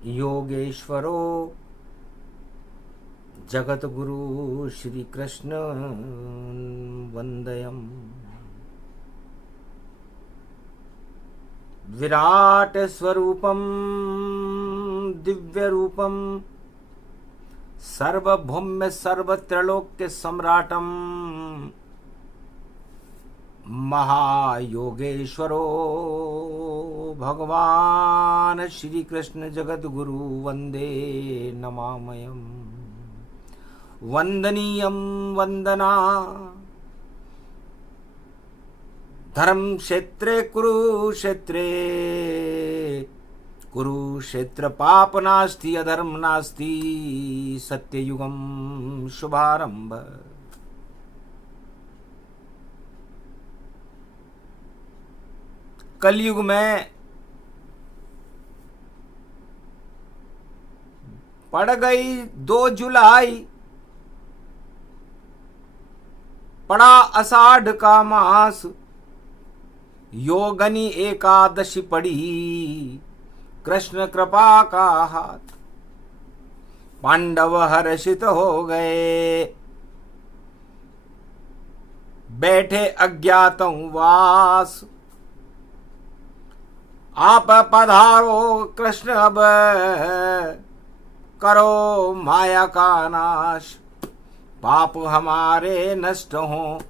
योगेश्वरो जगद्गुरु श्रीकृष्ण वंदयम्। विराट स्वरूपम दिव्य रूपम सर्वभौम्य सर्वत्रलोक्य सम्राटम महायोगेश्वरो भगवान श्री कृष्ण जगद्गुरु वंदे नमामयम्। वंदनीयं वंदना धर्म क्षेत्रे कुरुक्षेत्रे कुरुक्षेत्र पाप नास्ति अधर्म नास्ति सत्ययुगम शुभारंभ। कलयुग में पड़ गई 2 जुलाई, पड़ा आषाढ़ का मास, योगनी एकादशी पड़ी कृष्ण कृपा का हाथ। पांडव हर्षित हो गए बैठे अज्ञातवास। आप पधारो कृष्ण अब करो माया का नाश। पाप हमारे नष्ट हों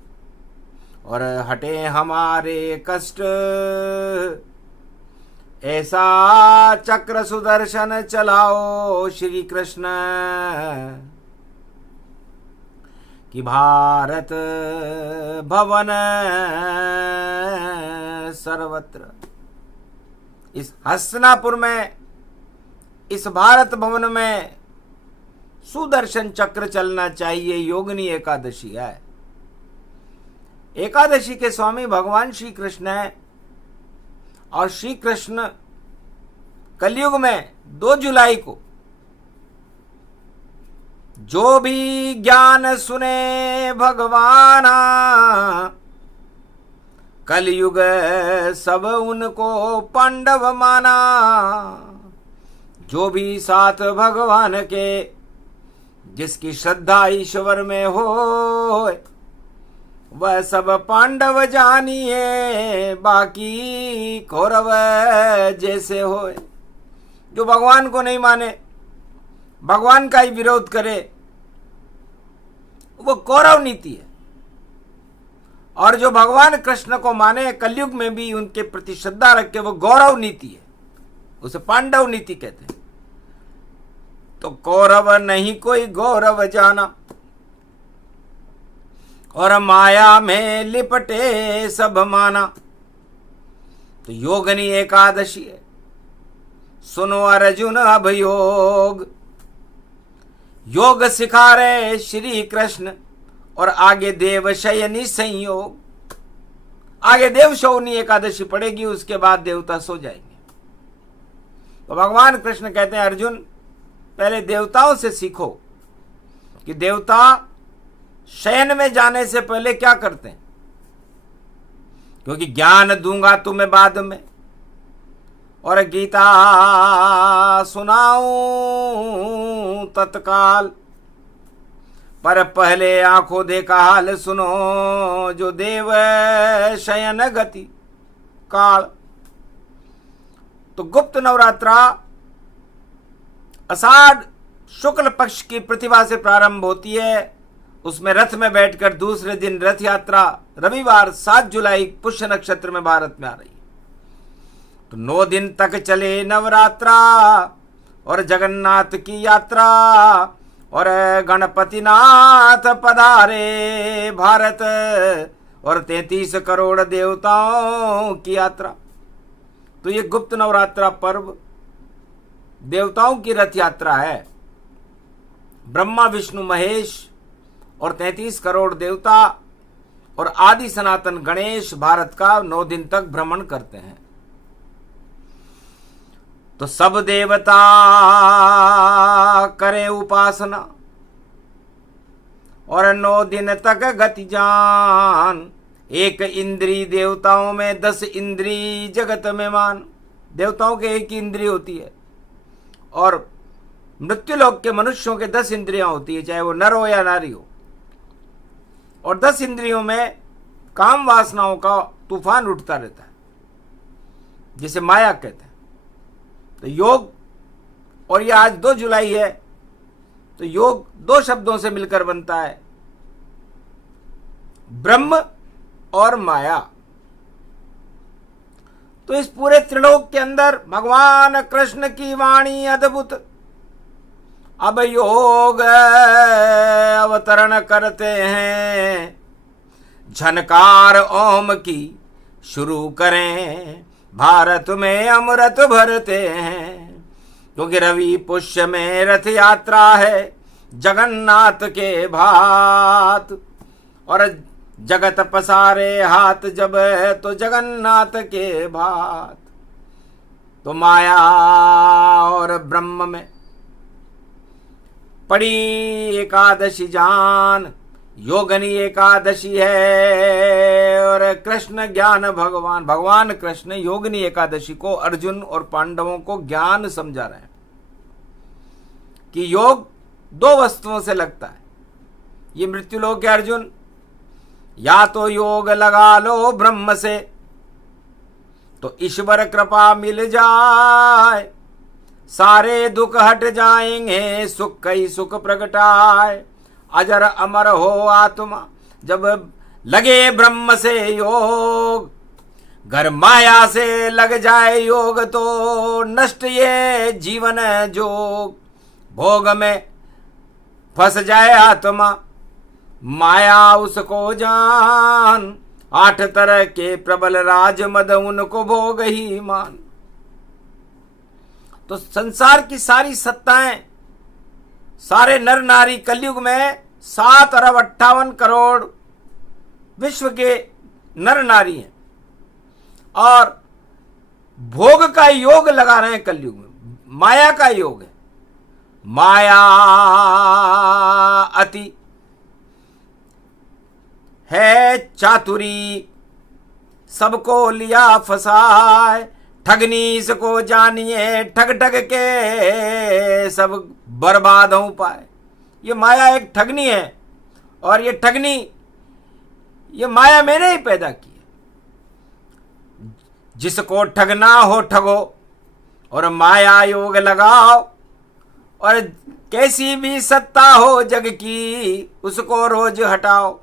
और हटे हमारे कष्ट। ऐसा चक्र सुदर्शन चलाओ श्री कृष्ण कि भारत भवन सर्वत्र। इस हस्तिनापुर में, इस भारत भवन में सुदर्शन चक्र चलना चाहिए। योगिनी एकादशी है। एकादशी के स्वामी भगवान श्री कृष्ण है और श्री कृष्ण कलयुग में 2 जुलाई को जो भी ज्ञान सुने भगवाना, कलयुग सब उनको पांडव माना। जो भी साथ भगवान के जिसकी श्रद्धा ईश्वर में हो, वह सब पांडव जानिए बाकी कौरव जैसे होए। जो भगवान को नहीं माने, भगवान का ही विरोध करे, वो कौरव नीति है। और जो भगवान कृष्ण को माने, कलयुग में भी उनके प्रति श्रद्धा रखे, वो गौरव नीति है। उसे पांडव नीति कहते हैं। तो कौरव नहीं कोई गौरव जाना और माया में लिपटे सब माना। तो योगनी एकादशी है। सुनो अर्जुन अब योग, योग सिखा रहे श्री कृष्ण और आगे देव शयनी संयोग। आगे देव शौनी एकादशी पड़ेगी, उसके बाद देवता सो जाएंगे। तो भगवान कृष्ण कहते हैं अर्जुन, पहले देवताओं से सीखो कि देवता शयन में जाने से पहले क्या करते हैं। क्योंकि ज्ञान दूंगा तुम्हें बाद में और गीता सुनाऊं तत्काल, पर पहले आंखों देखा हाल सुनो जो देव शयन गति काल। तो गुप्त नवरात्रा आषाढ़ शुक्ल पक्ष की प्रतिभा से प्रारंभ होती है। उसमें रथ में बैठकर दूसरे दिन रथ यात्रा रविवार 7 जुलाई पुष्य नक्षत्र में भारत में आ रही है। तो 9 दिन तक चले नवरात्रा और जगन्नाथ की यात्रा और गणपतिनाथ पधारे भारत और 33 करोड़ देवताओं की यात्रा। तो ये गुप्त नवरात्रा पर्व देवताओं की रथ यात्रा है। ब्रह्मा विष्णु महेश और 33 करोड़ देवता और आदि सनातन गणेश भारत का 9 दिन तक भ्रमण करते हैं। तो सब देवता करें उपासना और 9 दिन तक गति जान। एक इंद्री देवताओं में 10 इंद्री जगत में मान। देवताओं के एक इंद्री होती है और मृत्युलोक के मनुष्यों के 10 इंद्रियां होती है, चाहे वो नर हो या नारी हो। और 10 इंद्रियों में काम वासनाओं का तूफान उठता रहता है, जिसे माया कहते हैं। तो योग, और ये आज 2 जुलाई है, तो योग 2 शब्दों से मिलकर बनता है, ब्रह्म और माया। तो इस पूरे त्रिलोक के अंदर भगवान कृष्ण की वाणी अद्भुत। अब योग अवतरण करते हैं, झनकार ओम की शुरू करें, भारत में अमृत भरते हैं। क्योंकि रवि पुष्य में रथ यात्रा है, जगन्नाथ के भात। और जगत पसारे हाथ जब है, तो जगन्नाथ के भात। तो माया और ब्रह्म में पड़ी एकादशी जान, योगनी एकादशी है। और कृष्ण ज्ञान भगवान, भगवान कृष्ण योगनी एकादशी को अर्जुन और पांडवों को ज्ञान समझा रहे हैं कि योग 2 वस्तुओं से लगता है। ये मृत्युलोक के अर्जुन, या तो योग लगा लो ब्रह्म से तो ईश्वर कृपा मिल जाए, सारे दुख हट जाएंगे, सुख ही सुख प्रगटाए। अजर अमर हो आत्मा जब लगे ब्रह्म से योग, घर माया से लग जाए योग तो नष्ट ये जीवन जोग। भोग में फंस जाए आत्मा, माया उसको जान, 8 तरह के प्रबल राज मद उनको भोग ही मान। तो संसार की सारी सत्ताएं, सारे नर नारी कलयुग में 7 अरब 58 करोड़ विश्व के नर नारी हैं, और भोग का योग लगा रहे हैं कलयुग में। माया का योग है, माया अति है चातुरी, सबको लिया फसाए। ठगनी इसको जानिए, ठग ठग के सब बर्बाद हो पाए। ये माया एक ठगनी है, और ये ठगनी ये माया मैंने ही पैदा की है। जिसको ठगना हो ठगो, और माया योग लगाओ, और कैसी भी सत्ता हो जग की उसको रोज हटाओ।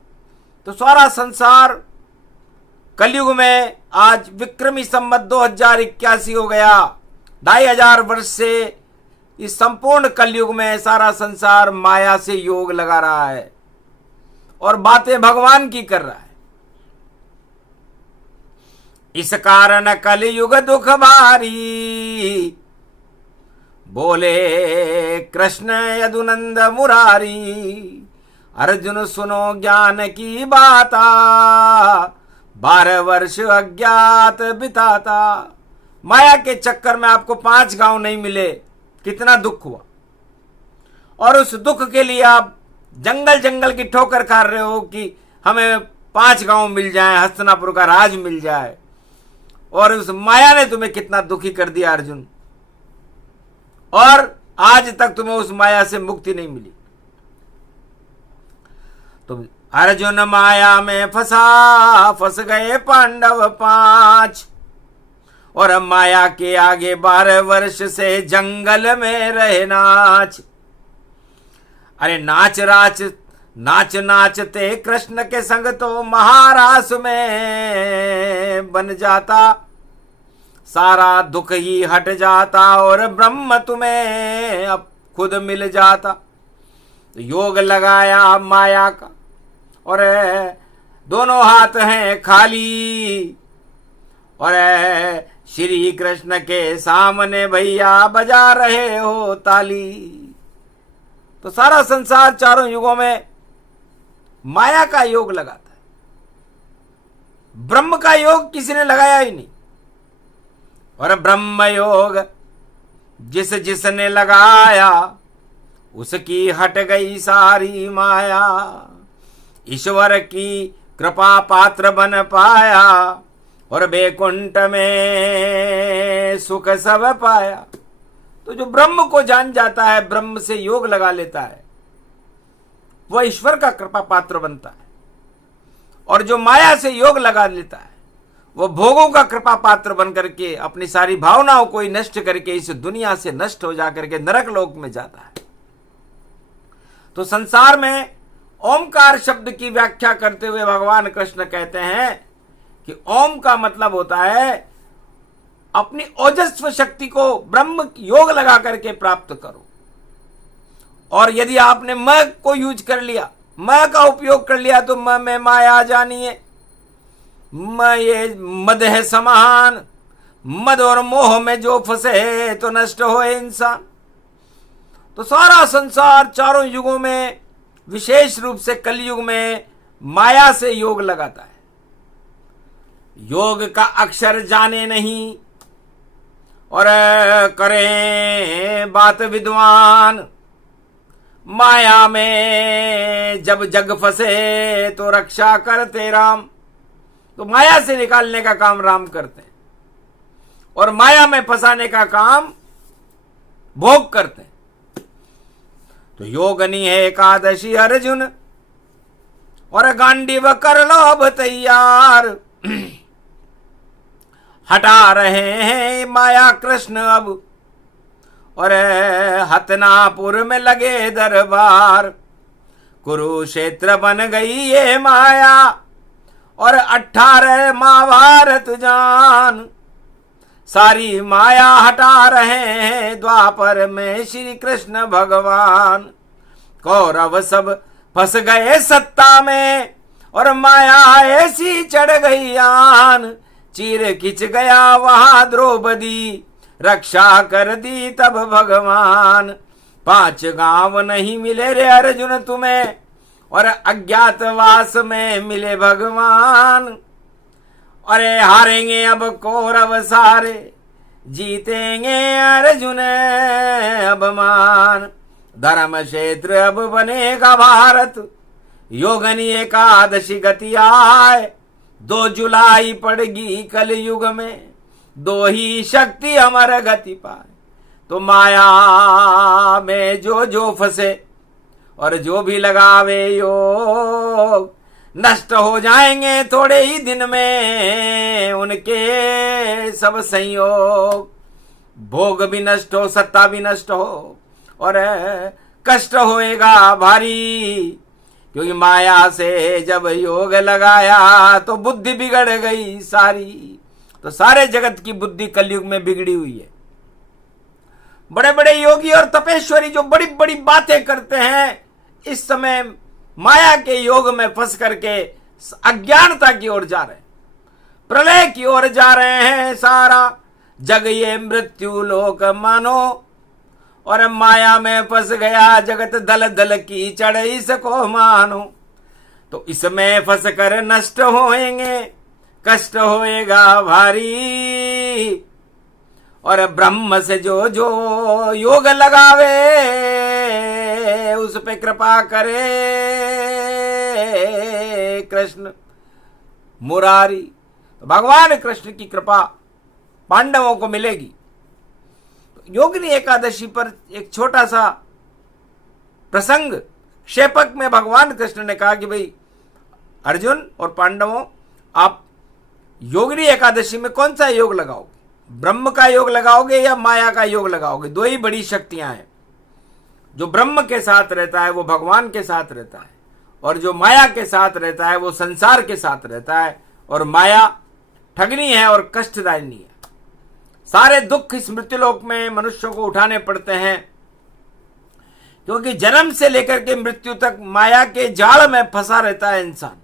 तो सारा संसार कलयुग में आज विक्रमी संवत 2081 हो गया। 2500 वर्ष से इस संपूर्ण कलयुग में सारा संसार माया से योग लगा रहा है और बातें भगवान की कर रहा है। इस कारण कलयुग दुख भारी, बोले कृष्ण यदुनंद मुरारी। अर्जुन सुनो ज्ञान की बाता, 12 वर्ष अज्ञात बिताता। माया के चक्कर में आपको 5 गांव नहीं मिले, कितना दुख हुआ। और उस दुख के लिए आप जंगल जंगल की ठोकर खा रहे हो कि हमें 5 गांव मिल जाए, हस्तिनापुर का राज मिल जाए। और उस माया ने तुम्हें कितना दुखी कर दिया अर्जुन, और आज तक तुम्हें उस माया से मुक्ति नहीं मिली। तो अर्जुन माया में फंस गए पांडव 5, और माया के आगे 12 वर्ष से जंगल में रहे नाच। अरे नाच नाचते कृष्ण के संग तो महारास में बन जाता, सारा दुख ही हट जाता, और ब्रह्म तुम्हें अब खुद मिल जाता। तो योग लगाया माया का, और दोनों हाथ हैं खाली, और श्री कृष्ण के सामने भैया बजा रहे हो ताली। तो सारा संसार चारों युगों में माया का योग लगाता है, ब्रह्म का योग किसी ने लगाया ही नहीं। और ब्रह्म योग जिसने लगाया, उसकी हट गई सारी माया। ईश्वर की कृपा पात्र बन पाया, और बैकुंठ में सुख सब पाया। तो जो ब्रह्म को जान जाता है, ब्रह्म से योग लगा लेता है, वह ईश्वर का कृपा पात्र बनता है। और जो माया से योग लगा लेता है, वह भोगों का कृपा पात्र बन करके अपनी सारी भावनाओं को ही नष्ट करके इस दुनिया से नष्ट हो जा करके नरक लोक में जाता है। तो संसार में ओमकार शब्द की व्याख्या करते हुए भगवान कृष्ण कहते हैं कि ओम का मतलब होता है अपनी ओजस्व शक्ति को ब्रह्म योग लगा करके प्राप्त करो। और यदि आपने म को यूज कर लिया, म का उपयोग कर लिया, तो म में माया जानिए, म ये मद है समान, मद और मोह में जो फंसे तो नष्ट होए इंसान। तो सारा संसार चारों युगों में, विशेष रूप से कलयुग में माया से योग लगाता है। योग का अक्षर जाने नहीं और करें बात विद्वान, माया में जब जग फंसे तो रक्षा करते राम। तो माया से निकालने का काम राम करते हैं और माया में फंसाने का काम भोग करते हैं। तो योगनी है एकादशी अर्जुन और गांडीव कर लो अब तैयार। हटा रहे हैं माया कृष्ण अब और हतनापुर में लगे दरबार। कुरुक्षेत्र बन गई ये माया और 18 महाभारत जान। सारी माया हटा रहे हैं द्वापर में श्री कृष्ण भगवान। कौरव सब फंस गए सत्ता में और माया ऐसी चढ़ गई आन। चीर खिंच गया वहां द्रौपदी, रक्षा कर दी तब भगवान। 5 गांव नहीं मिले रे अर्जुन तुम्हें और अज्ञातवास में मिले भगवान। अरे हारेंगे अब कौरव सारे, जीतेंगे अर्जुन अब मान। धर्म क्षेत्र अब बनेगा भारत, योगनी एकादशी गति आए। 2 जुलाई पड़गी कल युग में, 2 ही शक्ति अमर गति पाए। तो माया में जो फंसे और जो भी लगावे योग, नष्ट हो जाएंगे थोड़े ही दिन में उनके सब संयोग। भोग भी नष्ट हो, सत्ता भी नष्ट हो और कष्ट होएगा भारी। क्योंकि माया से जब योग लगाया तो बुद्धि बिगड़ गई सारी। तो सारे जगत की बुद्धि कलयुग में बिगड़ी हुई है। बड़े बड़े योगी और तपेश्वरी जो बड़ी बड़ी बातें करते हैं, इस समय माया के योग में फंस करके अज्ञानता की ओर जा रहे हैं, प्रलय की ओर जा रहे हैं। सारा जग ये मृत्यु लोक मानो और माया में फंस गया जगत दल दल की चढ़ इसको मानो। तो इसमें फंस कर नष्ट होएंगे, कष्ट होएगा भारी। और ब्रह्म से जो जो योग लगावे उस पे कृपा करे कृष्ण मुरारी। तो भगवान कृष्ण की कृपा पांडवों को मिलेगी। योगिनी एकादशी पर एक छोटा सा प्रसंग क्षेपक में भगवान कृष्ण ने कहा कि भाई अर्जुन और पांडवों, आप योगिनी एकादशी में कौन सा योग लगाओगे? ब्रह्म का योग लगाओगे या माया का योग लगाओगे? 2 ही बड़ी शक्तियां हैं। जो ब्रह्म के साथ रहता है वो भगवान के साथ रहता है, और जो माया के साथ रहता है वो संसार के साथ रहता है। और माया ठगनी है और कष्टदायिनी है। सारे दुख इस मृत्युलोक में मनुष्यों को उठाने पड़ते हैं, क्योंकि जन्म से लेकर के मृत्यु तक माया के जाल में फंसा रहता है इंसान,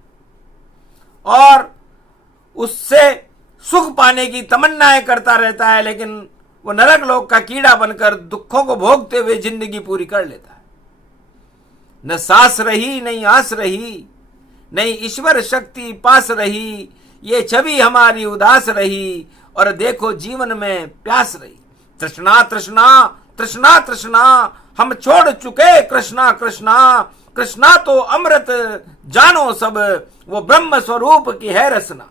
और उससे सुख पाने की तमन्नाएं करता रहता है। लेकिन वो नरक लोक का कीड़ा बनकर दुखों को भोगते हुए जिंदगी पूरी कर लेता है। न सास रही, नहीं आस रही, नहीं ईश्वर शक्ति पास रही, ये छवि हमारी उदास रही, और देखो जीवन में प्यास रही। तृष्णा तृष्णा तृष्णा तृष्णा हम छोड़ चुके कृष्णा कृष्णा। कृष्णा तो अमृत जानो सब, वो ब्रह्म स्वरूप की है रसना।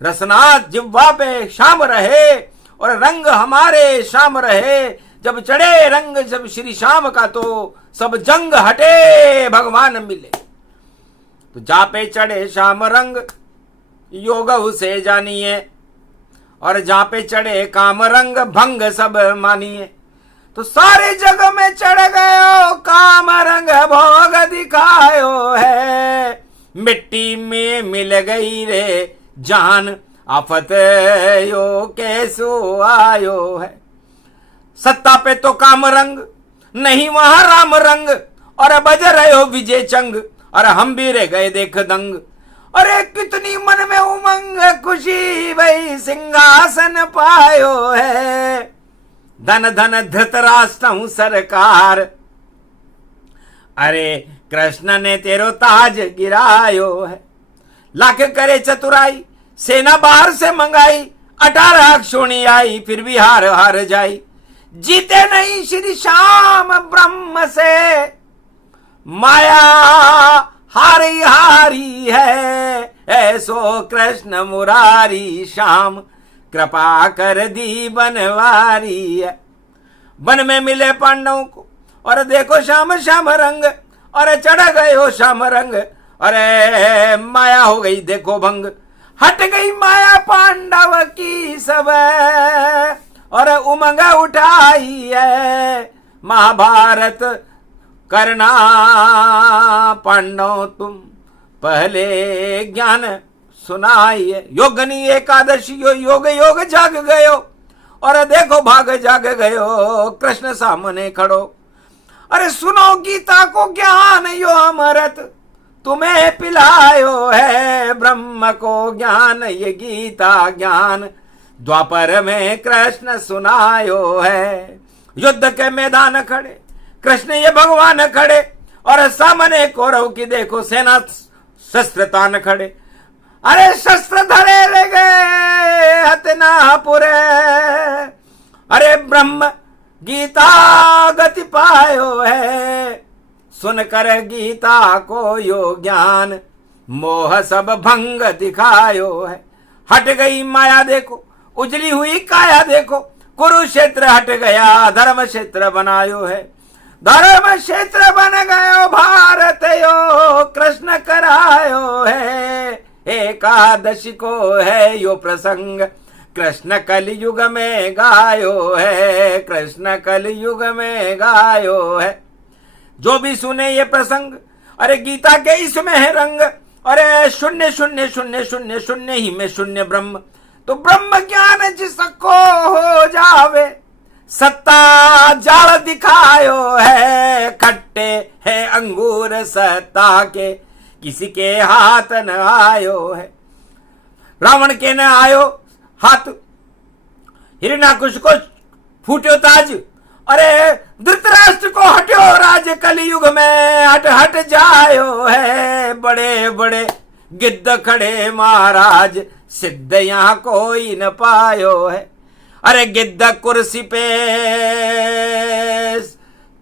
रसना जिह्वा पे शाम रहे और रंग हमारे शाम रहे। जब चढ़े रंग जब श्री श्याम का तो सब जंग हटे भगवान मिले। तो जा पे चढ़े श्याम रंग योग उसे जानिए, और जहाँ पे चढ़े काम रंग भंग सब मानिए। तो सारे जग में चढ़ गयो काम रंग भोग दिखायो है, मिट्टी में मिल गई रे जान आफत यो कैसो आयो है। सत्ता पे तो काम रंग नहीं वहां राम रंग, और बज रहे विजय चंग, और हम भी रह गए देख दंग। अरे कितनी मन में उमंग खुशी भई सिंहासन पायो है, धन धन धृतराष्ट्र सरकार, अरे कृष्ण ने तेरो ताज गिरायो है। लाख करे चतुराई सेना बाहर से मंगाई, 18 अक्षोणी आई फिर भी हार हार जाई। जीते नहीं श्री श्याम ब्रह्म से, माया हारी हारी है, ऐसो कृष्ण मुरारी श्याम कृपा कर दी बनवारी है। वन में मिले पांडवों को और देखो श्याम श्याम रंग, और चढ़ गए हो श्याम रंग, अरे माया हो गई देखो भंग। हट गई माया पांडव की सब, और उमंग उठाई है। महाभारत करना पांडव तुम पहले ज्ञान सुनाइए। योगनी एकादशी योग योग जाग गयो, और देखो भाग जाग गयो कृष्ण सामने खड़ो। अरे सुनो गीता को ज्ञान यो अमृत तुम्हें पिलायो है, ब्रह्म को ज्ञान ये गीता ज्ञान द्वापर में कृष्ण सुनायो है। युद्ध के मैदान खड़े कृष्ण ये भगवान खड़े, और सामने कौरव की देखो सेना शस्त्र तान खड़े। अरे शस्त्र धरे ले गए हतनापुरे, अरे ब्रह्म गीता गति पायो है। सुनकर गीता को यो ज्ञान मोह सब भंग दिखायो है। हट गई माया देखो उजली हुई काया देखो, कुरुक्षेत्र हट गया धर्म क्षेत्र बनायो है। धर्म क्षेत्र बन गयो भारत यो कृष्ण करायो है। एकादशी को है यो प्रसंग कृष्ण कलयुग में गायो है, कृष्ण कलयुग में गायो है। जो भी सुने ये प्रसंग, अरे गीता के इसमें है रंग, अरे शून्य शून्य शून्य शून्य शून्य ही में शून्य ब्रह्म। तो ब्रह्म ज्ञान जिसको हो जावे, सत्ता जाल दिखायो है। खट्टे है अंगूर सत्ता के किसी के हाथ न आयो है। रावण के न आयो हाथ, हिरण्याकुश को फूट्यो ताज, अरे धृतराष्ट्र को हट्यो राज कलयुग में हट हट जायो है। बड़े बड़े गिद्ध खड़े महाराज सिद्ध यहाँ कोई न पायो है। अरे गिद्ध कुर्सी पे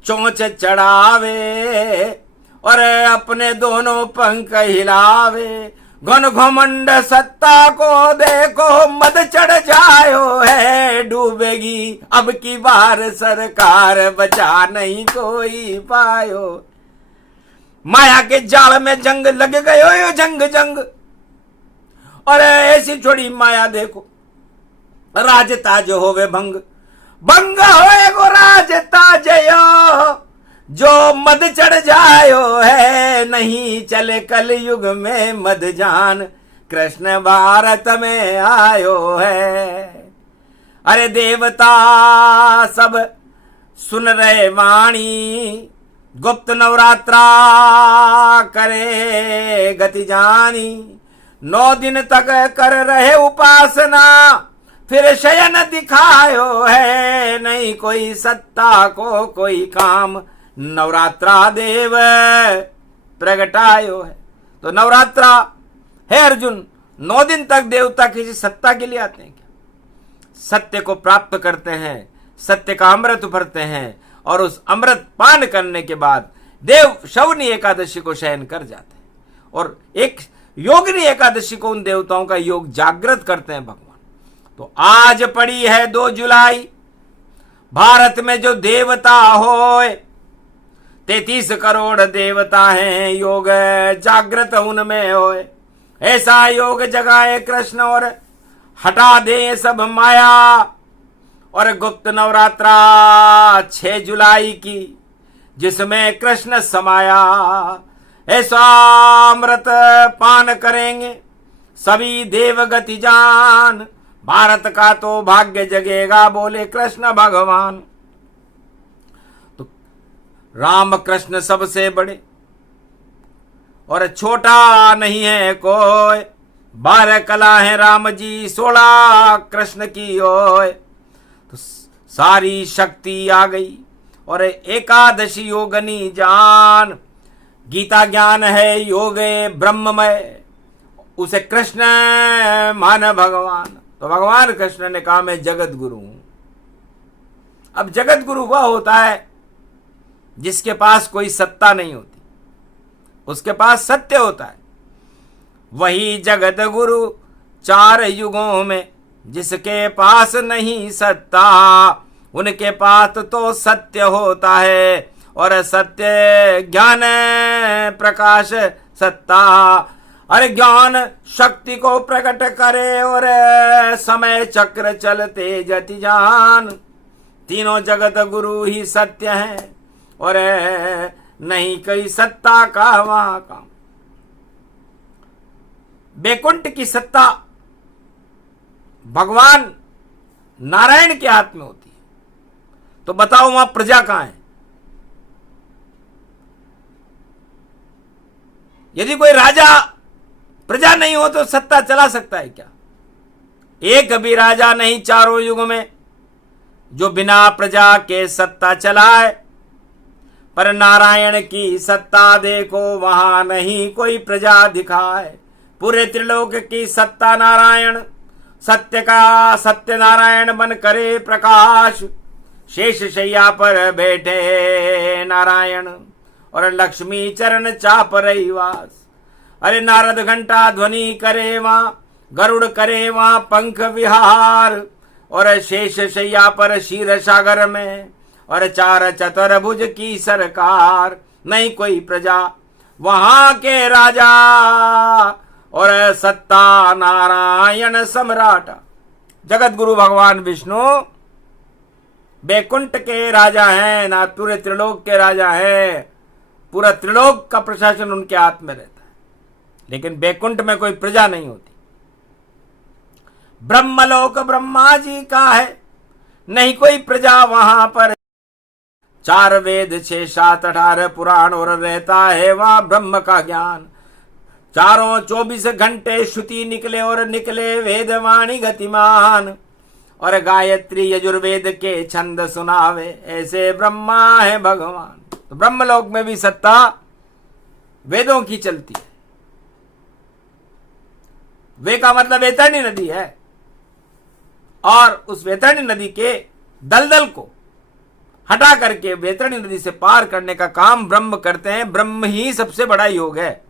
चोंच चढ़ावे, और अपने दोनों पंख हिलावे। घन घमंड सत्ता को देखो मद चढ़ जायो है। डूबेगी अब की बार सरकार बचा नहीं कोई पायो। माया के जाल में जंग लग गयो यो जंग जंग, और ऐसी छोड़ी माया देखो राज ताज होवे भंग। भंग होए गो राज ताज यो, जो मद चढ़ जायो है। नहीं चले कलयुग में मद जान कृष्ण भारत में आयो है। अरे देवता सब सुन रहे वाणी, गुप्त नवरात्रा करे गति जानी। 9 दिन तक कर रहे उपासना, फिर शयन दिखायो है। नहीं कोई सत्ता को कोई काम, नवरात्रा देव प्रगटायो है। तो नवरात्रा है अर्जुन, 9 दिन तक देवता किसी सत्ता के लिए आते हैं क्या? सत्य को प्राप्त करते हैं, सत्य का अमृत भरते हैं, और उस अमृत पान करने के बाद देव शवनी एकादशी को शयन कर जाते हैं, और एक योगिनी एकादशी को उन देवताओं का योग जागृत करते हैं भगवान। तो आज पड़ी है 2 जुलाई, भारत में जो देवता होए 33 करोड़ देवता हैं, योग जागृत उनमें होए। ऐसा योग जगाए कृष्ण और हटा दे सब माया। और गुप्त नवरात्रा 6 जुलाई की जिसमें कृष्ण समाया। ऐसा अमृत पान करेंगे सभी देवगति जान। भारत का तो भाग्य जगेगा बोले कृष्ण भगवान। तो राम कृष्ण सबसे बड़े और छोटा नहीं है कोई। 12 कला है राम जी 16 कृष्ण की ओय। तो सारी शक्ति आ गई और एकादशी योगनी जान। गीता ज्ञान है योगे ब्रह्ममय, उसे कृष्ण मान भगवान। तो भगवान कृष्ण ने कहा मैं जगत गुरु हूं। अब जगत गुरु वह होता है जिसके पास कोई सत्ता नहीं होती, उसके पास सत्य होता है। वही जगत गुरु 4 युगों में जिसके पास नहीं सत्ता, उनके पास तो सत्य होता है। और सत्य ज्ञान प्रकाश सत्ता। अरे ज्ञान शक्ति को प्रकट करे और समय चक्र चलते जति जान। तीनों जगत गुरु ही सत्य हैं और नहीं कोई सत्ता का वहां काम। बैकुंठ की सत्ता भगवान नारायण के हाथ में होती है। तो बताओ वहां प्रजा कहां है? यदि कोई राजा प्रजा नहीं हो तो सत्ता चला सकता है क्या? एक भी राजा नहीं 4 युग में जो बिना प्रजा के सत्ता चलाए। पर नारायण की सत्ता देखो वहां नहीं कोई प्रजा दिखाए। पूरे त्रिलोक की सत्ता नारायण, सत्य का सत्य नारायण बन करे प्रकाश। शेष शैया पर बैठे नारायण और लक्ष्मी चरण चाप रही वास। अरे नारद घंटा ध्वनि करे वहां, गरुड़ करे वहां पंख विहार। और शेष शैया पर क्षीर सागर में और 4 चतुर्भुज की सरकार। नहीं कोई प्रजा वहां के राजा और सत्ता नारायण सम्राट। जगत गुरु भगवान विष्णु बैकुंठ के राजा हैं, ना पूरे त्रिलोक के राजा हैं। पूरा त्रिलोक का प्रशासन उनके हाथ में रहता है, लेकिन बैकुंठ में कोई प्रजा नहीं होती। ब्रह्मलोक ब्रह्मा जी का है, नहीं कोई प्रजा वहां पर। 4 वेद 6 7 18 पुराण और रहता है वहां ब्रह्म का ज्ञान। चारों 24 घंटे श्रुति निकले और निकले वेदवाणी गतिमान। और गायत्री यजुर्वेद के छंद सुनावे, ऐसे ब्रह्मा है भगवान। तो ब्रह्मलोक में भी सत्ता वेदों की चलती है। वे का मतलब वैतरणी नदी है और उस वैतरणी नदी के दलदल को हटा करके वैतरणी नदी से पार करने का काम ब्रह्म करते हैं। ब्रह्म ही सबसे बड़ा योग है।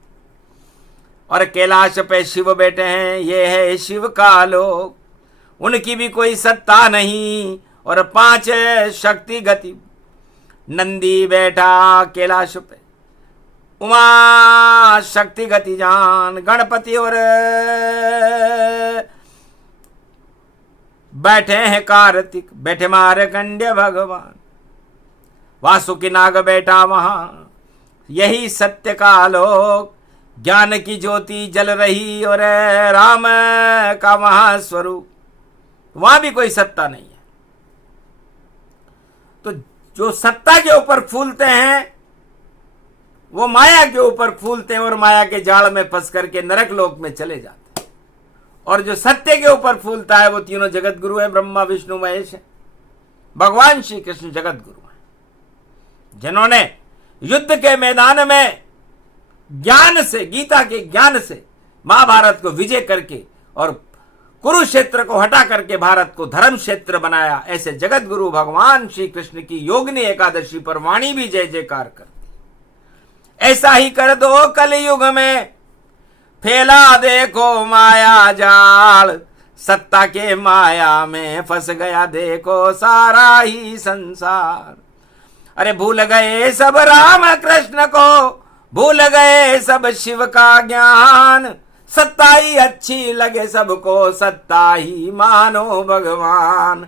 और कैलाश पे शिव बैठे हैं, ये है शिव का लोक। उनकी भी कोई सत्ता नहीं। और 5 शक्ति गति, नंदी बैठा कैलाश पे, उमा शक्ति गति जान, गणपति और बैठे हैं कार्तिक, बैठे मार्कंडेय भगवान। वासुकी नाग बैठा वहां, यही सत्य का लोक। ज्ञान की ज्योति जल रही और राम का वहां स्वरूप। वहां भी कोई सत्ता नहीं है। तो जो सत्ता के ऊपर फूलते हैं वो माया के ऊपर फूलते हैं और माया के जाल में फंस करके नरक लोक में चले जाते हैं। और जो सत्य के ऊपर फूलता है वो तीनों जगत गुरु है, ब्रह्मा विष्णु महेश है। भगवान श्री कृष्ण जगत गुरु है, जिन्होंने युद्ध के मैदान में ज्ञान से, गीता के ज्ञान से महाभारत को विजय करके और कुरुक्षेत्र को हटा करके भारत को धर्म क्षेत्र बनाया। ऐसे जगत गुरु भगवान श्री कृष्ण की योगिनी एकादशी पर वाणी भी जय जयकार करती। ऐसा ही कर दो कलयुग में, फैला देखो माया जाल। सत्ता के माया में फंस गया देखो सारा ही संसार। अरे भूल गए सब राम कृष्ण को, भूल गए सब शिव का ज्ञान। सत्ता ही अच्छी लगे सबको, सत्ता ही मानो भगवान।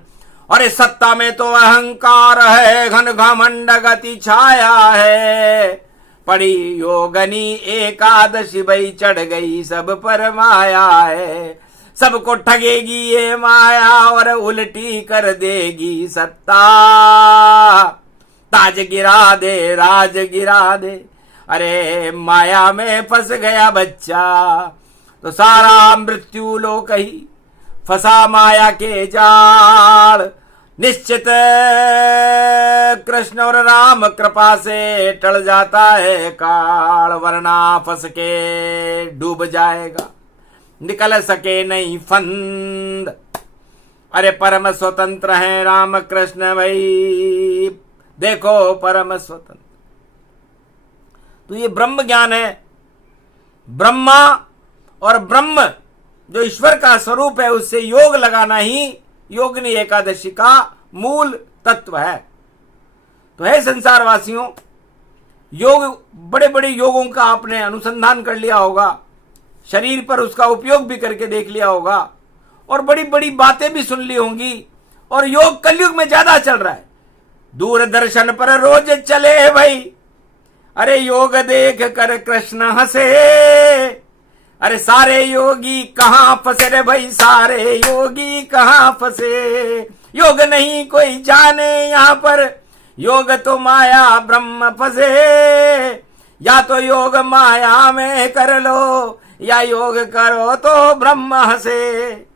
अरे सत्ता में तो अहंकार है, घन घमंड गति छाया है। पड़ी योगनी एकादशी भई, चढ़ गई सब पर माया है। सबको ठगेगी ये माया और उल्टी कर देगी सत्ता। ताज गिरा दे, राज गिरा दे, अरे माया में फंस गया बच्चा। तो सारा मृत्यु लोक ही फंसा माया के जाल। निश्चित कृष्ण और राम कृपा से टल जाता है काल, वरना फंस के डूब जाएगा, निकल सके नहीं फंद। अरे परम स्वतंत्र है राम कृष्ण भाई, देखो परम स्वतंत्र। तो ये ब्रह्म ज्ञान है। ब्रह्मा और ब्रह्म जो ईश्वर का स्वरूप है, उससे योग लगाना ही योगिनी एकादशी का मूल तत्व है। तो है संसार वासियों, योग, बड़े बड़े योगों का आपने अनुसंधान कर लिया होगा, शरीर पर उसका उपयोग भी करके देख लिया होगा, और बड़ी बड़ी बातें भी सुन ली होंगी। और योग कलयुग में ज्यादा चल रहा है। दूरदर्शन पर रोज चले भाई, अरे योग देख कर कृष्ण हंसे। अरे सारे योगी कहां फंसे रे भाई, सारे योगी कहां फंसे। योग नहीं कोई जाने यहां पर, योग तो माया ब्रह्म फंसे। या तो योग माया में कर लो, या योग करो तो ब्रह्म हंसे।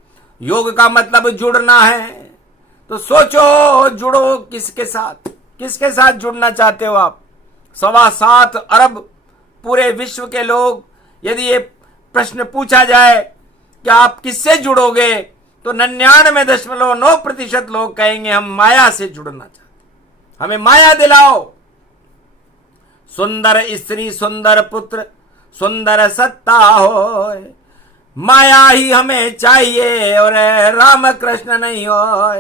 योग का मतलब जुड़ना है। तो सोचो, जुड़ो किसके साथ, किसके साथ जुड़ना चाहते हो आप? 7.25 अरब पूरे विश्व के लोग, यदि ये प्रश्न पूछा जाए कि आप किससे जुड़ोगे, तो 99.9% लोग कहेंगे हम माया से जुड़ना चाहते, हमें माया दिलाओ। सुंदर स्त्री, सुंदर पुत्र, सुंदर सत्ता हो, माया ही हमें चाहिए, और राम कृष्ण नहीं हो।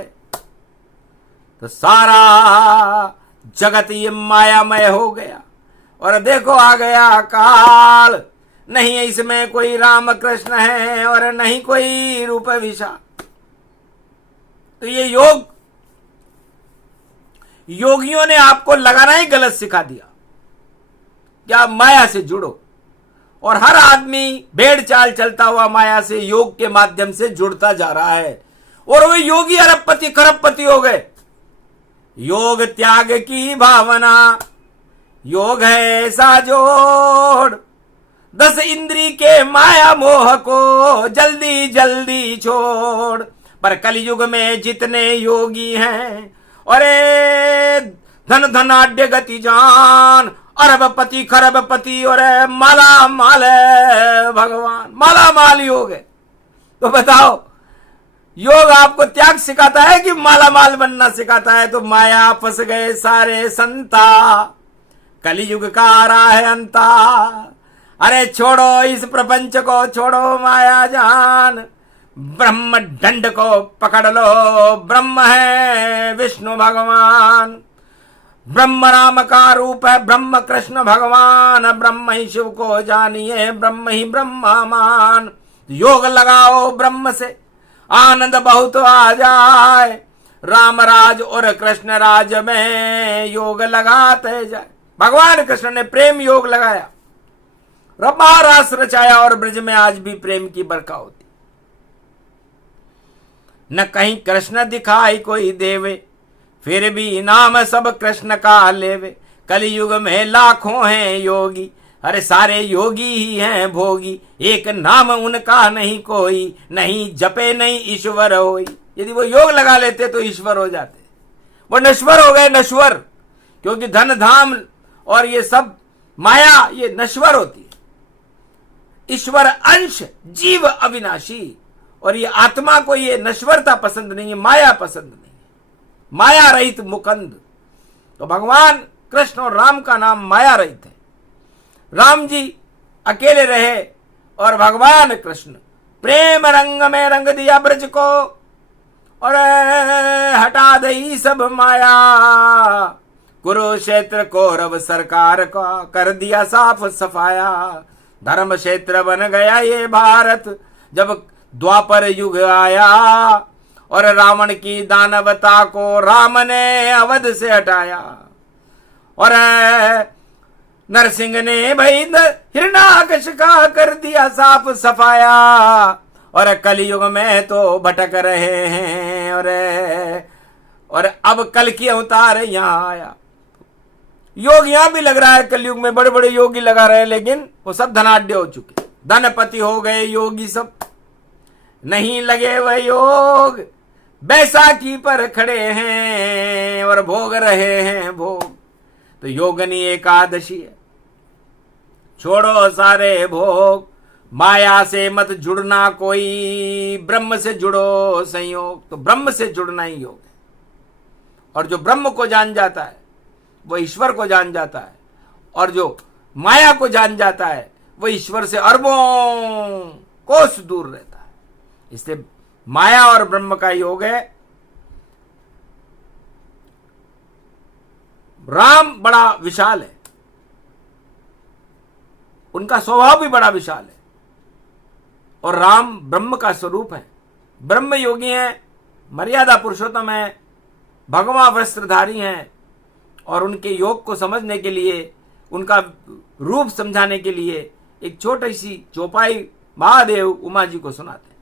तो सारा जगत ये मायामय हो गया, और देखो आ गया काल। नहीं इसमें कोई राम कृष्ण है और नहीं कोई रूप विशाल। तो ये योग, योगियों ने आपको लगाना ही गलत सिखा दिया कि आप माया से जुड़ो। और हर आदमी भेड़ चाल चलता हुआ माया से योग के माध्यम से जुड़ता जा रहा है, और वो योगी अरबपति खरबपति हो गए। योग त्याग की भावना, योग है ऐसा जोड़, 10 इंद्री के माया मोह को जल्दी जल्दी छोड़। पर कलयुग में जितने योगी हैं, अरे धन धनाढ्य गति जान, अरबपति खरबपति, और माला माल भगवान, माला माल योग है। तो बताओ, योग आपको त्याग सिखाता है कि माला माल बनना सिखाता है? तो माया फंस गए सारे संता, कलयुग का आ रहा है अंता। अरे छोड़ो इस प्रपंच को, छोड़ो माया जान, ब्रह्म दंड को पकड़ लो। ब्रह्म है विष्णु भगवान, ब्रह्म राम का रूप है, ब्रह्म कृष्ण भगवान। ब्रह्म ही शिव को जानिए, ब्रह्म ही ब्रह्मा मान। योग लगाओ ब्रह्म से, आनंद बहुत आ जाए। राम राज और कृष्ण राज में योग लगाते जाए। भगवान कृष्ण ने प्रेम योग लगाया, रमा रास रचाया, और ब्रज में आज भी प्रेम की बरखा होती। न कहीं कृष्ण दिखाई कोई देवे, फिर भी नाम सब कृष्ण का लेवे। कलयुग में लाखों हैं योगी, अरे सारे योगी ही हैं भोगी। एक नाम उनका नहीं कोई, नहीं जपे नहीं ईश्वर होई। यदि वो योग लगा लेते तो ईश्वर हो जाते, वो नश्वर हो गए, नश्वर। क्योंकि धन धाम और ये सब माया ये नश्वर होती है। ईश्वर अंश, जीव अविनाशी, और ये आत्मा को ये नश्वरता पसंद नहीं है, माया पसंद नहीं है, माया रहित मुकंद। तो भगवान कृष्ण और राम का नाम माया रहित है। राम जी अकेले रहे और भगवान कृष्ण प्रेम रंग में रंग दिया ब्रज को, और हटा दई सब माया। कुरुक्षेत्र कौरव सरकार का कर दिया साफ सफाया। धर्म क्षेत्र बन गया ये भारत जब द्वापर युग आया, और रावण की दानवता को राम ने अवध से हटाया। और नरसिंह ने भाई हिरण्याकश का कर दिया साफ सफाया। और कलयुग में तो भटक रहे हैं, और अब कल की अवतार यहाँ आया। योग यहां भी लग रहा है, कलयुग में बड़े बड़े योगी लगा रहे हैं, लेकिन वो सब धनाढ्य हो चुके, धनपति हो गए योगी सब। नहीं लगे वह योग, बैसाखी पर खड़े हैं और भोग रहे हैं भोग। तो योगनी एकादशी है, छोड़ो सारे भोग। माया से मत जुड़ना कोई, ब्रह्म से जुड़ो संयोग। तो ब्रह्म से जुड़ना ही योग है। और जो ब्रह्म को जान जाता है वो ईश्वर को जान जाता है, और जो माया को जान जाता है वो ईश्वर से अरबों कोस दूर रहता है। इसलिए माया और ब्रह्म का योग है। राम बड़ा विशाल है, उनका स्वभाव भी बड़ा विशाल है, और राम ब्रह्म का स्वरूप है। ब्रह्म योगी हैं, मर्यादा पुरुषोत्तम है, भगवा वस्त्रधारी हैं, और उनके योग को समझने के लिए, उनका रूप समझाने के लिए एक छोटी सी चौपाई महादेव उमा जी को सुनाते हैं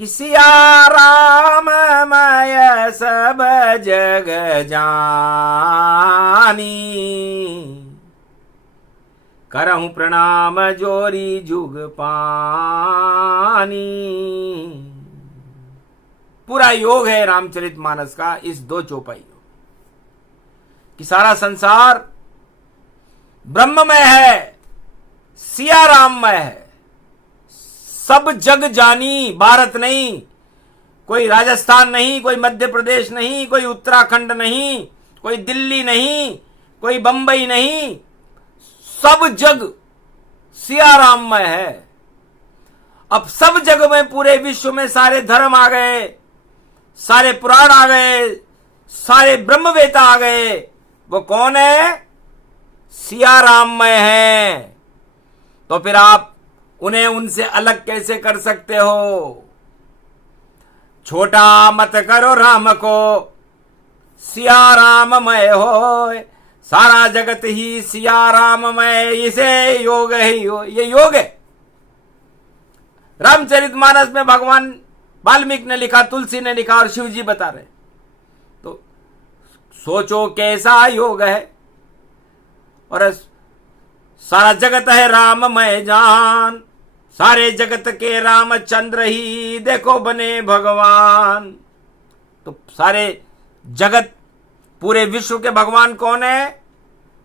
कि सिया राम मैं सब जग जानी, करहूं प्रणाम जोरी जुग पानी। पूरा योग है रामचरितमानस का इस दो चौपाई कि सारा संसार ब्रह्ममय है, सिया राममय है। सब जग जानी, भारत नहीं, कोई राजस्थान नहीं, कोई मध्य प्रदेश नहीं, कोई उत्तराखंड नहीं, कोई दिल्ली नहीं, कोई बंबई नहीं, सब जग सिया राममय है। अब सब जग में, पूरे विश्व में सारे धर्म आ गए, सारे पुराण आ गए, सारे ब्रह्मवेता आ गए। वो कौन है? सिया राममय है। तो फिर आप उन्हें उनसे अलग कैसे कर सकते हो? छोटा मत करो राम को, सिया राममय हो। सारा जगत ही सिया राममय, इसे योग ही हो, ये योग है। रामचरितमानस में भगवान वाल्मीकि ने लिखा, तुलसी ने लिखा, और शिव जी बता रहे। तो सोचो कैसा योग है। और सारा जगत है राममय जान, सारे जगत के रामचंद्र ही देखो बने भगवान। तो सारे जगत, पूरे विश्व के भगवान कौन है?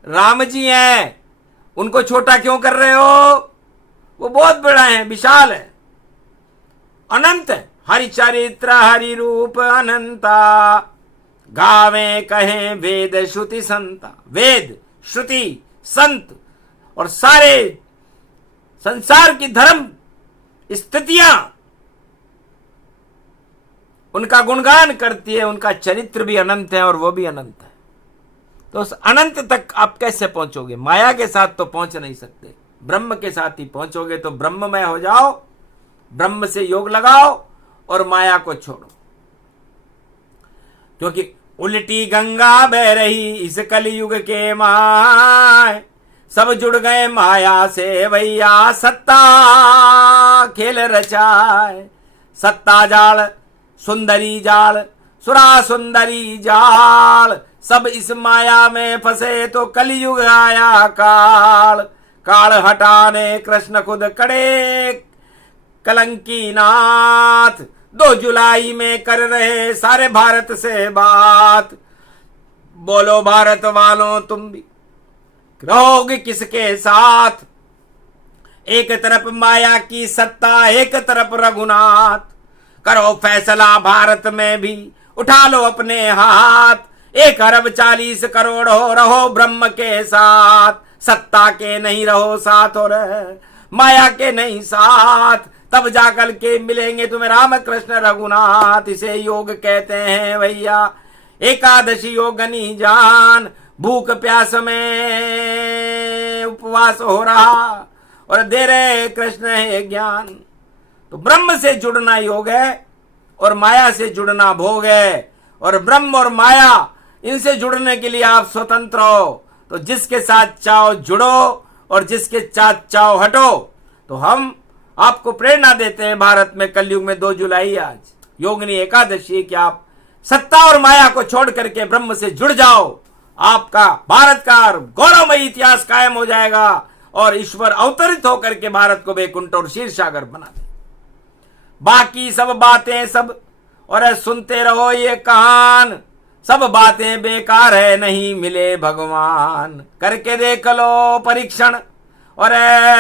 राम जी हैं। उनको छोटा क्यों कर रहे हो? वो बहुत बड़ा है, विशाल है, अनंत है। हरि चरित्र हरि रूप अनंता, गावे कहें वेद श्रुति संता। वेद, श्रुति, संत और सारे संसार की धर्म स्थितियां उनका गुणगान करती है। उनका चरित्र भी अनंत है और वो भी अनंत है। तो उस अनंत तक आप कैसे पहुंचोगे? माया के साथ तो पहुंच नहीं सकते, ब्रह्म के साथ ही पहुंचोगे। तो ब्रह्ममय हो जाओ, ब्रह्म से योग लगाओ और माया को छोड़ो। क्योंकि उल्टी गंगा बह रही इस कलयुग के माय, सब जुड़ गए माया से भैया, सत्ता खेल रचाए। सत्ता जाल, सुंदरी जाल, सुरा सुंदरी जाल, सब इस माया में फंसे तो कलयुग आया काल। काल हटाने कृष्ण खुद कड़े कलंकी नाथ, 2 जुलाई में कर रहे सारे भारत से बात। बोलो भारत वालों तुम भी रहोगे किसके साथ? एक तरफ माया की सत्ता, एक तरफ रघुनाथ। करो फैसला भारत में भी, उठा लो अपने हाथ। 1 अरब 40 करोड़ हो, रहो ब्रह्म के साथ। सत्ता के नहीं रहो साथ, और माया के नहीं साथ, तब जाकर के मिलेंगे तुम्हें राम कृष्ण रघुनाथ। इसे योग कहते हैं भैया एकादशी योगनी जान। भूख प्यास में उपवास हो रहा और दे रहे कृष्ण है ज्ञान। तो ब्रह्म से जुड़ना योग है और माया से जुड़ना भोग है। और ब्रह्म और माया इनसे जुड़ने के लिए आप स्वतंत्र हो। तो जिसके साथ चाहो जुड़ो और जिसके साथ चाहो हटो। तो हम आपको प्रेरणा देते हैं भारत में कलयुग में 2 जुलाई आज योगिनी एकादशी कि आप सत्ता और माया को छोड़ करके ब्रह्म से जुड़ जाओ। आपका भारत का गौरवमयी इतिहास कायम हो जाएगा और ईश्वर अवतरित होकर के भारत को वैकुंठ और क्षीर सागर बना दे। बाकी सब बातें सब और सुनते रहो ये कहान, सब बातें बेकार है नहीं मिले भगवान। करके देख लो परीक्षण और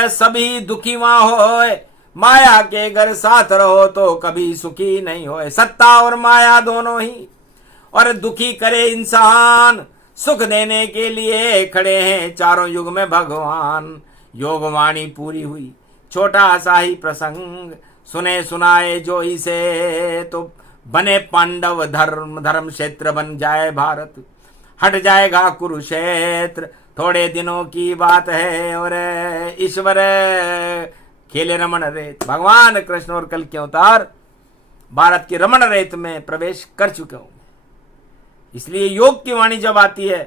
सभी दुखी वहां होए, माया के घर साथ रहो तो कभी सुखी नहीं होए। सत्ता और माया दोनों ही और दुखी करे इंसान, सुख देने के लिए खड़े हैं चारों युग में भगवान। योगवाणी पूरी हुई छोटा सा ही प्रसंग, सुने सुनाए जो इसे तो बने पांडव धर्म, धर्म क्षेत्र बन जाए भारत। हट जाएगा कुरुक्षेत्र, थोड़े दिनों की बात है और ईश्वर खेले रमण रेत। भगवान कृष्ण और कल के अवतार भारत की रमण रेत में प्रवेश कर चुके होंगे। इसलिए योग की वाणी जब आती है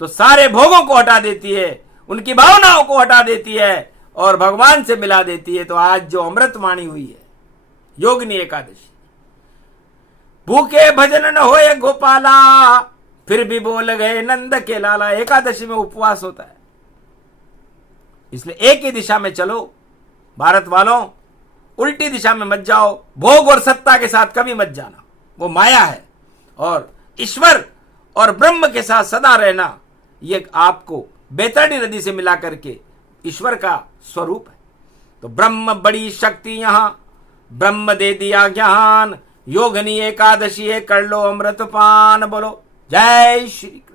तो सारे भोगों को हटा देती है, उनकी भावनाओं को हटा देती है और भगवान से मिला देती है। तो आज जो अमृत वाणी हुई है योगिनी एकादशी, भूखे भजन न होए गोपाला, फिर भी बोल गए नंद के लाला। एकादशी में उपवास होता है, इसलिए एक ही दिशा में चलो भारत वालों, उल्टी दिशा में मत जाओ। भोग और सत्ता के साथ कभी मत जाना, वो माया है। और ईश्वर और ब्रह्म के साथ सदा रहना, ये आपको बैतरणी नदी से मिला करके ईश्वर का स्वरूप है। तो ब्रह्म बड़ी शक्ति यहां, ब्रह्म दे दिया ज्ञान। योगिनी एकादशी है कर लो अमृत पान। बोलो जय श्री कृष्ण।